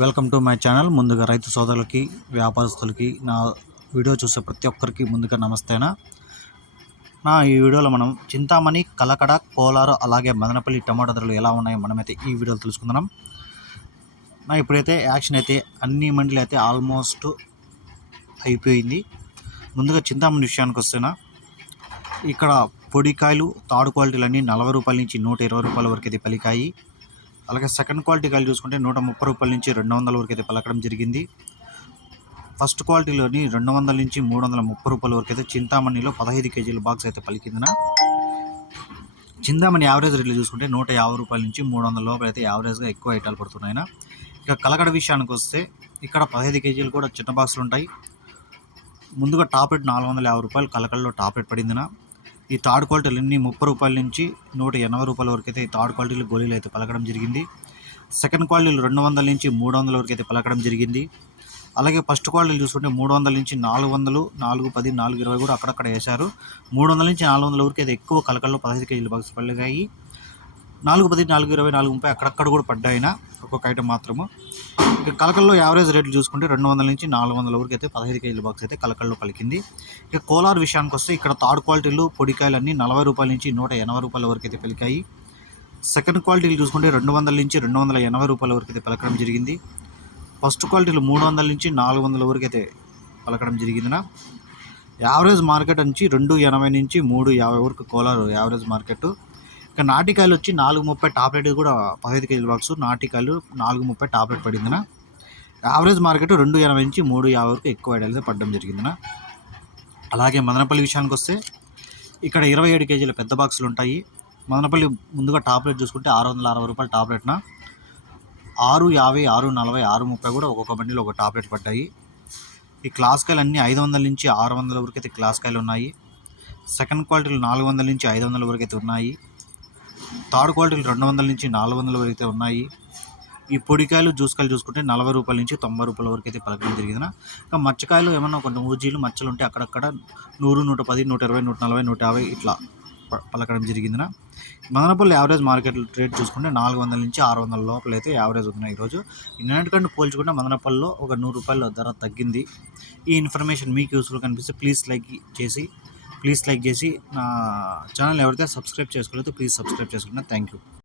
Welcome to my channel. ముందుగా రైతు సోదరులకి వ్యాపారస్తులకి నా వీడియో చూసే ప్రతి ఒక్కరికి ముందుగా నమస్తేనా? నా ఈ వీడియోలో మనం చింతామణి కలకడ కోలారు అలాగే మదనపల్లి టమాటో ధరలు ఎలా ఉన్నాయో మనమైతే ఈ వీడియోలో తెలుసుకుందాం. నా ఇప్పుడైతే యాక్షన్ అయితే అన్ని మండలి అయితే ఆల్మోస్ట్ అయిపోయింది. ముందుగా చింతామణి విషయానికి వస్తేనా ఇక్కడ పొడికాయలు తాడు క్వాలిటీలు అన్నీ నలభై రూపాయల నుంచి నూట ఇరవై రూపాయల వరకు అయితే పలికాయి. అలాగే సెకండ్ క్వాలిటీ కాయలు చూసుకుంటే నూట ముప్పై రూపాయల నుంచి రెండు వందల వరకు అయితే పలకడం జరిగింది. ఫస్ట్ క్వాలిటీలోని రెండు వందల నుంచి మూడు వందల ముప్పై రూపాయల వరకు అయితే చింతామణిలో పదహైదు కేజీల బాక్స్ అయితే పలికిందిన చింతామణి యావరేజ్ రేట్లు చూసుకుంటే నూట యాభై రూపాయల నుంచి మూడు వందల లోపల అయితే యావరేజ్గా ఎక్కువ ఐటాలు పడుతున్నాయి ఇక కలకడ విషయానికి వస్తే ఇక్కడ పదహైదు కేజీలు కూడా చిన్న బాక్సులు ఉంటాయి. ముందుగా టాప్ రేట్ నాలుగు వందల యాభై రూపాయలు కలకడలో టాప్ రేట్ పడిందినా ఈ థర్డ్ క్వాలిటీలు అన్ని ముప్పై రూపాయల నుంచి నూట ఎనభై రూపాయల వరకు అయితే ఈ థర్డ్ క్వాలిటీలు గోళీలు అయితే పలకడం జరిగింది. సెకండ్ క్వాలిటీలు రెండు వందల నుంచి మూడు వందల వరకు అయితే పలకడం జరిగింది. అలాగే ఫస్ట్ క్వాలిటీలు చూసుకుంటే మూడు వందల నుంచి నాలుగు వందలు నాలుగు పది నాలుగు ఇరవై కూడా అక్కడక్కడ వేశారు. మూడు వందల నుంచి నాలుగు వందల వరకు అయితే ఎక్కువ కలకల్లో పదహైదు కేజీల బాక్స్ పళ్ళగాయి నాలుగు పది నాలుగు ఇరవై నాలుగు ముప్పై అక్కడక్కడ కూడా పడ్డాయిన ఒక్కొక్క ఐటమ్ మాత్రము. ఇక కలకల్లో యావరేజ్ రేట్లు చూసుకుంటే రెండు వందల నుంచి నాలుగు వందల వరకు అయితే పదహైదు కేజీల బాక్స్ అయితే కలకల్లో పలికింది. ఇక కోలార్ విషయానికి వస్తే ఇక్కడ థర్డ్ క్వాలిటీలు పొడికాయలు అన్నీ నలభై రూపాయల నుంచి నూట ఎనభై రూపాయల వరకు అయితే పలికాయి. సెకండ్ క్వాలిటీలు చూసుకుంటే రెండు వందల నుంచి రెండు వందల ఎనభై రూపాయల వరకు అయితే పలకడం జరిగింది. ఫస్ట్ క్వాలిటీలు మూడు వందల నుంచి నాలుగు వందల వరకు అయితే పలకడం జరిగిందిన. యావరేజ్ మార్కెట్ నుంచి రెండు ఎనభై నుంచి మూడు యాభై వరకు కోలారు యావరేజ్ మార్కెట్ ఇక నాటికాయలు వచ్చి నాలుగు ముప్పై టాబ్లెట్ కూడా పదహైదు కేజీల బాక్స్ నాటికాయలు నాలుగు ముప్పై టాబ్లెట్ పడిందిన. యావరేజ్ మార్కెట్ రెండు ఎనభై నుంచి మూడు యాభై వరకు ఎక్కువ ఐడియాలు పడడం జరిగిందిన. అలాగే మదనపల్లి విషయానికి వస్తే ఇక్కడ ఇరవై ఏడు కేజీల పెద్ద బాక్సులు ఉంటాయి. మదనపల్లి ముందుగా టాబ్లెట్ చూసుకుంటే ఆరు వందల అరవై రూపాయలు టాబ్లెట్న. ఆరు యాభై ఆరు నలభై ఆరు ముప్పై కూడా ఒక్కొక్క బండిలో ఒక టాబ్లెట్ పడ్డాయి. ఈ క్లాస్కాయలు అన్నీ ఐదు వందల నుంచి ఆరు వందల వరకు అయితే క్లాస్కాయలు ఉన్నాయి. సెకండ్ క్వాలిటీలు నాలుగు వందల నుంచి ఐదు వందల వరకు అయితే ఉన్నాయి. థర్డ్ క్వాలిటీలు రెండు వందల నుంచి నాలుగు వందల వరకు అయితే ఉన్నాయి. ఈ పొడికాయలు జ్యూస్కాయలు చూసుకుంటే నలభై రూపాయల నుంచి తొంభై రూపాయల వరకు అయితే పలకడం జరిగింది ఇంకా మచ్చకాయలు ఏమన్నా కొన్ని ఊజీలు మచ్చలు ఉంటే అక్కడక్కడ నూరు నూట పది నూట ఇరవై నూట నలభై నూట యాభై ఇట్లా పలకడం జరిగిందిన మదనపల్లి యావరేజ్ మార్కెట్ రేట్ చూసుకుంటే నాలుగు వందల నుంచి ఆరు వందల లోపల అయితే యావరేజ్ ఉన్నాయి ఈరోజు నిన్నటికంటే పోల్చుకుంటే మదనపల్లిలో ఒక నూరు రూపాయల ధర తగ్గింది. ఈ ఇన్ఫర్మేషన్ మీకు యూస్ఫుల్ కనిపిస్తే ప్లీజ్ లైక్ చేసి ప్లీజ్ లైక్ చేసి నా ఛానల్ ఎవరైతే సబ్స్క్రైబ్ చేసుకోలేదో ప్లీజ్ సబ్స్క్రైబ్ చేసుకున్నా. Thank you